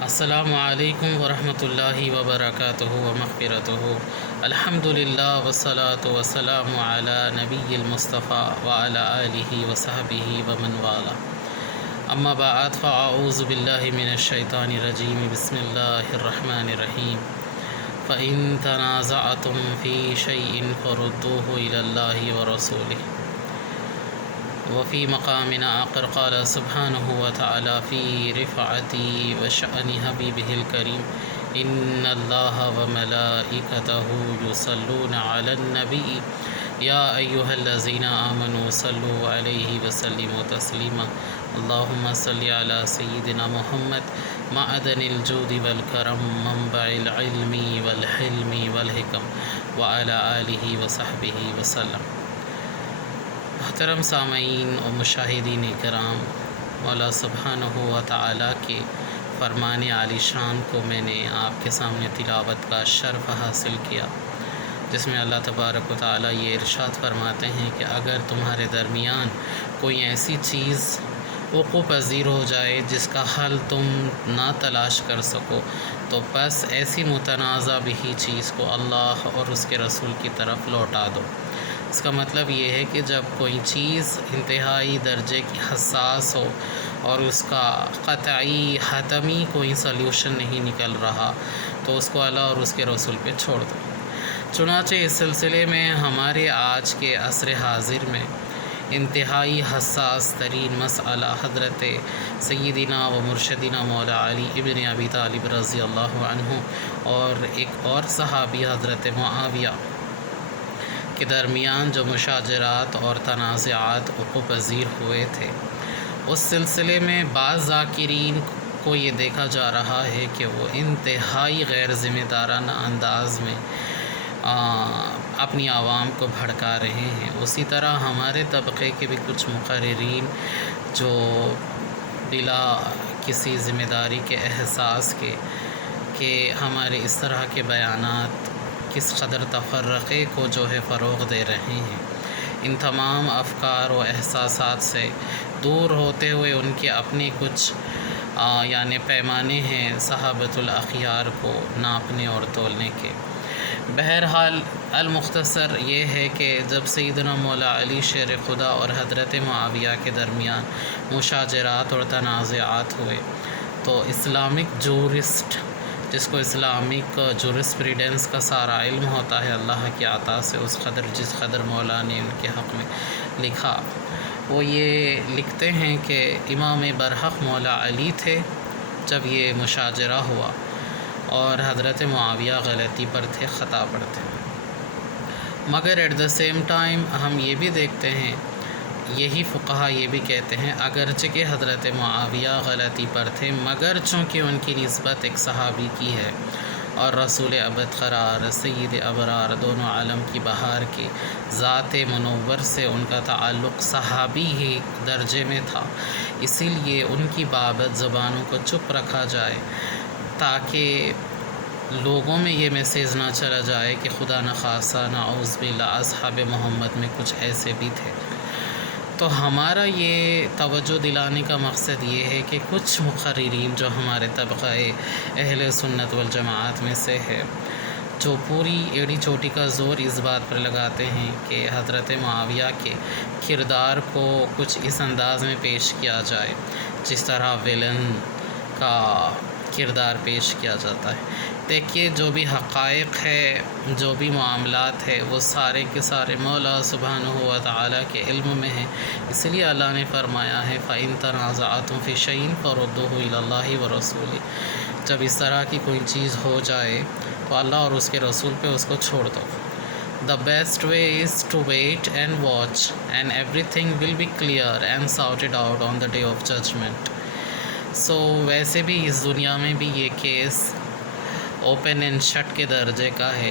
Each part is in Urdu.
السلام علیکم ورحمۃ اللہ وبرکاتہ ومغفرتہ۔ الحمدللہ والصلاة والسلام علی نبی المصطفیٰ وعلی آلہ وصحبہ ومن والاه۔ اما بعد فاعوذ باللہ من الشیطان الرجیم، بسم اللہ الرحمن الرحیم۔ فإن تنازعتم فی شیء فردوہ الی اللہ ورسولہ۔ وفي مقام آخر قال سبحانه وتعالى في رفعتي وشأن حبيبه الكريم إن الله وملائكته يصلون على النبي يا أيها الذين آمنوا صلوا عليه وسلموا تسليما اللهم صل على سيدنا محمد معدن الجود والكرم منبع العلم والحلم والحكم وعلى آله وصحبه وسلم۔ محترم سامعین و مشاہدین کرام، مولا سبحانہ و تعالیٰ کے فرمان عالی شان کو میں نے آپ کے سامنے تلاوت کا شرف حاصل کیا، جس میں اللہ تبارک و تعالیٰ یہ ارشاد فرماتے ہیں کہ اگر تمہارے درمیان کوئی ایسی چیز وقوع پذیر ہو جائے جس کا حل تم نہ تلاش کر سکو تو بس ایسی متنازع بھی چیز کو اللہ اور اس کے رسول کی طرف لوٹا دو۔ اس کا مطلب یہ ہے کہ جب کوئی چیز انتہائی درجے کی حساس ہو اور اس کا قطعی حتمی کوئی سلیوشن نہیں نکل رہا تو اس کو اللہ اور اس کے رسول پہ چھوڑ دو۔ چنانچہ اس سلسلے میں ہمارے آج کے عصر حاضر میں انتہائی حساس ترین مسئلہ حضرت سیدنا و مرشدنا مولا علی ابن ابی طالب رضی اللہ عنہ اور ایک اور صحابی حضرت معاویہ کے درمیان جو مشاجرات اور تنازعات وقوع پذیر ہوئے تھے، اس سلسلے میں بعض ذاکرین کو یہ دیکھا جا رہا ہے کہ وہ انتہائی غیر ذمہ دارانہ انداز میں اپنی عوام کو بھڑکا رہے ہیں۔ اسی طرح ہمارے طبقے کے بھی کچھ مقررین جو بلا کسی ذمہ داری کے احساس کے کہ ہمارے اس طرح کے بیانات کس قدر تفرقے کو جو ہے فروغ دے رہے ہیں، ان تمام افکار و احساسات سے دور ہوتے ہوئے ان کے اپنے کچھ یعنی پیمانے ہیں صحابۃ الاخیار کو ناپنے اور تولنے کے۔ بہرحال المختصر یہ ہے کہ جب سیدنا مولا علی شیر خدا اور حضرت معاویہ کے درمیان مشاجرات اور تنازعات ہوئے تو اسلامک جورسٹ، جس کو اسلامک جورسپریڈنس کا سارا علم ہوتا ہے اللہ کی عطا سے، جس قدر مولا نے ان کے حق میں لکھا، وہ یہ لکھتے ہیں کہ امام برحق مولا علی تھے جب یہ مشاجرہ ہوا، اور حضرت معاویہ غلطی پر تھے، خطا پر تھے۔ مگر ایٹ دا سیم ٹائم ہم یہ بھی دیکھتے ہیں، یہی فقہا یہ بھی کہتے ہیں اگرچہ کہ حضرت معاویہ غلطی پر تھے مگر چونکہ ان کی نسبت ایک صحابی کی ہے اور رسول ابد قرار سید ابرار دونوں عالم کی بہار کے ذات منور سے ان کا تعلق صحابی ہی درجے میں تھا، اسی لیے ان کی بابت زبانوں کو چپ رکھا جائے تاکہ لوگوں میں یہ میسیج نہ چلا جائے کہ خدا نخواستہ نعوذ باللہ اصحاب محمد میں کچھ ایسے بھی تھے۔ تو ہمارا یہ توجہ دلانے کا مقصد یہ ہے کہ کچھ مقررین جو ہمارے طبقہ اہل سنت والجماعت میں سے ہے، جو پوری ایڑی چوٹی کا زور اس بات پر لگاتے ہیں کہ حضرت معاویہ کے کردار کو کچھ اس انداز میں پیش کیا جائے جس طرح ویلن کا کردار پیش کیا جاتا ہے۔ دیکھیے، جو بھی حقائق ہے، جو بھی معاملات ہے، وہ سارے کے سارے مولا سبحانہ و تعالیٰ کے علم میں ہیں، اس لیے اللہ نے فرمایا ہے فَإِن تَنَازَعْتُمْ فِي شَيْءٍ فَرُدُّوهُ إِلَى اللَّهِ وَرَسُولِهِ۔ جب اس طرح کی کوئی چیز ہو جائے تو اللہ اور اس کے رسول پہ اس کو چھوڑ دو۔ The best way is to wait and watch and everything will be clear and sorted out on the day of judgment۔ ویسے بھی اس دنیا میں بھی یہ کیس اوپن اینڈ شٹ کے درجے کا ہے۔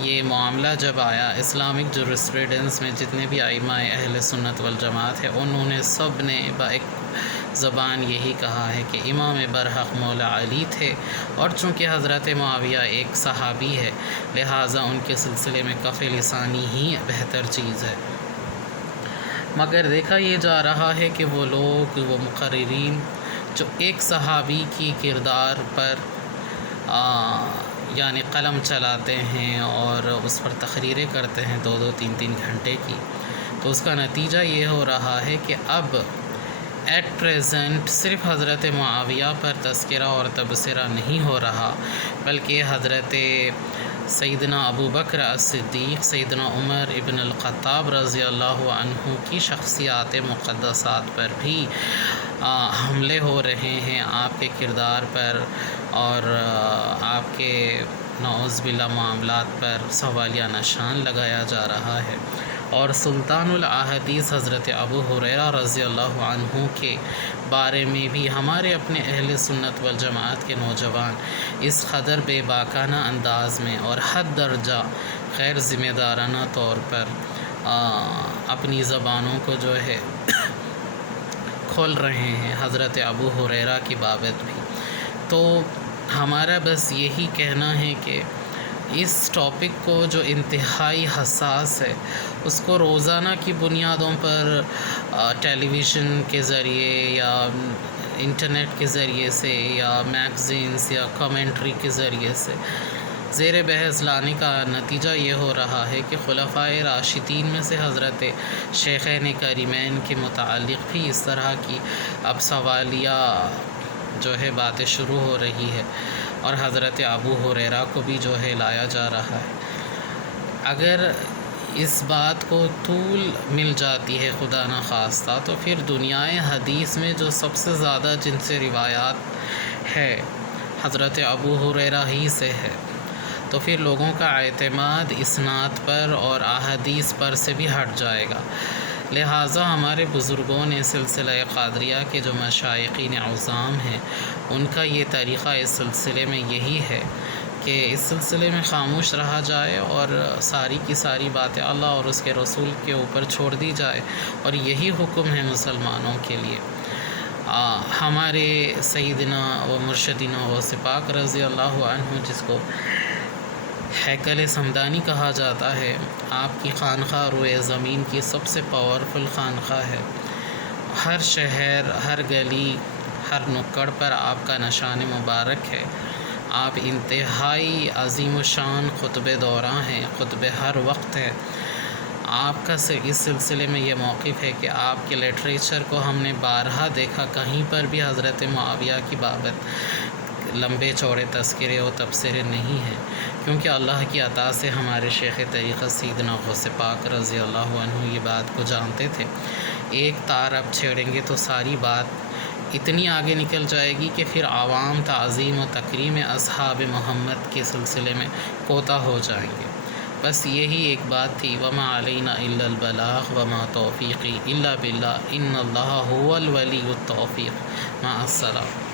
یہ معاملہ جب آیا اسلامک جورسپریڈنس میں جتنے بھی ائمہ اہل سنت والجماعت ہیں، انہوں نے سب نے ایک زبان یہی کہا ہے کہ امام برحق مولا علی تھے، اور چونکہ حضرت معاویہ ایک صحابی ہے لہٰذا ان کے سلسلے میں کف لسانی ہی بہتر چیز ہے۔ مگر دیکھا یہ جا رہا ہے کہ وہ لوگ، وہ مقررین جو ایک صحابی کی کردار پر یعنی قلم چلاتے ہیں اور اس پر تقریریں کرتے ہیں 2-2 3-3 گھنٹے کی، تو اس کا نتیجہ یہ ہو رہا ہے کہ اب ایٹ پریزنٹ صرف حضرت معاویہ پر تذکرہ اور تبصرہ نہیں ہو رہا، بلکہ حضرت سیدنا ابو بکر الصدیق، سیدنا عمر ابن الخطاب رضی اللہ عنہ کی شخصیات مقدسات پر بھی حملے ہو رہے ہیں، آپ کے کردار پر اور آپ کے نعوذ باللہ معاملات پر سوالیہ نشان لگایا جا رہا ہے۔ اور سلطان الاحادیث حضرت ابو ہریرہ رضی اللہ عنہ کے بارے میں بھی ہمارے اپنے اہل سنت والجماعت کے نوجوان اس قدر بے باکانہ انداز میں اور حد درجہ غیر ذمہ دارانہ طور پر اپنی زبانوں کو جو ہے کھول رہے ہیں حضرت ابو ہریرہ کی بابت بھی۔ تو ہمارا بس یہی کہنا ہے کہ اس ٹاپک کو جو انتہائی حساس ہے اس کو روزانہ کی بنیادوں پر ٹیلی ویژن کے ذریعے یا انٹرنیٹ کے ذریعے سے یا میگزینز یا کمنٹری کے ذریعے سے زیر بحث لانے کا نتیجہ یہ ہو رہا ہے کہ خلفائے راشدین میں سے حضرت شیخین کریمین کے متعلق بھی اس طرح کی اب سوالیہ جو ہے باتیں شروع ہو رہی ہے، اور حضرت ابو ہریرہ کو بھی جو ہے لایا جا رہا ہے۔ اگر اس بات کو طول مل جاتی ہے خدا نخواستہ، تو پھر دنیائے حدیث میں جو سب سے زیادہ جن سے روایات ہے حضرت ابو ہریرہ ہی سے ہے، تو پھر لوگوں کا اعتماد اسناد پر اور احادیث پر سے بھی ہٹ جائے گا۔ لہٰذا ہمارے بزرگوں نے سلسلہ قادریہ کے جو مشائخین عظام ہیں ان کا یہ طریقہ اس سلسلے میں یہی ہے کہ اس سلسلے میں خاموش رہا جائے اور ساری کی ساری باتیں اللہ اور اس کے رسول کے اوپر چھوڑ دی جائے، اور یہی حکم ہے مسلمانوں کے لیے۔ ہمارے سیدنا و مرشدنا غوث پاک رضی اللہ عنہ، جس کو ہیکل صمدانی کہا جاتا ہے، آپ کی خانقاہ روئے زمین کی سب سے پاورفل خانقاہ ہے۔ ہر شہر، ہر گلی، ہر نکڑ پر آپ کا نشان مبارک ہے۔ آپ انتہائی عظیم الشان خطب دوراں ہیں، خطب ہر وقت ہے۔ آپ کا اس سلسلے میں یہ موقف ہے کہ آپ کے لٹریچر کو ہم نے بارہا دیکھا، کہیں پر بھی حضرت معاویہ کی بابت لمبے چوڑے تذکرے و تبصرے نہیں ہیں، کیونکہ اللہ کی عطا سے ہمارے شیخ طریقہ سیدنا غوث پاک رضی اللہ عنہ یہ بات کو جانتے تھے۔ ایک تار اب چھیڑیں گے تو ساری بات اتنی آگے نکل جائے گی کہ پھر عوام تعظیم و تکریم اصحاب محمد کے سلسلے میں کوتاہ ہو جائیں گے۔ بس یہی ایک بات تھی، وما علینا الا البلاغ وما توفیقی الا باللہ ان اللہ هو الولی التوفیق۔ مع السلام۔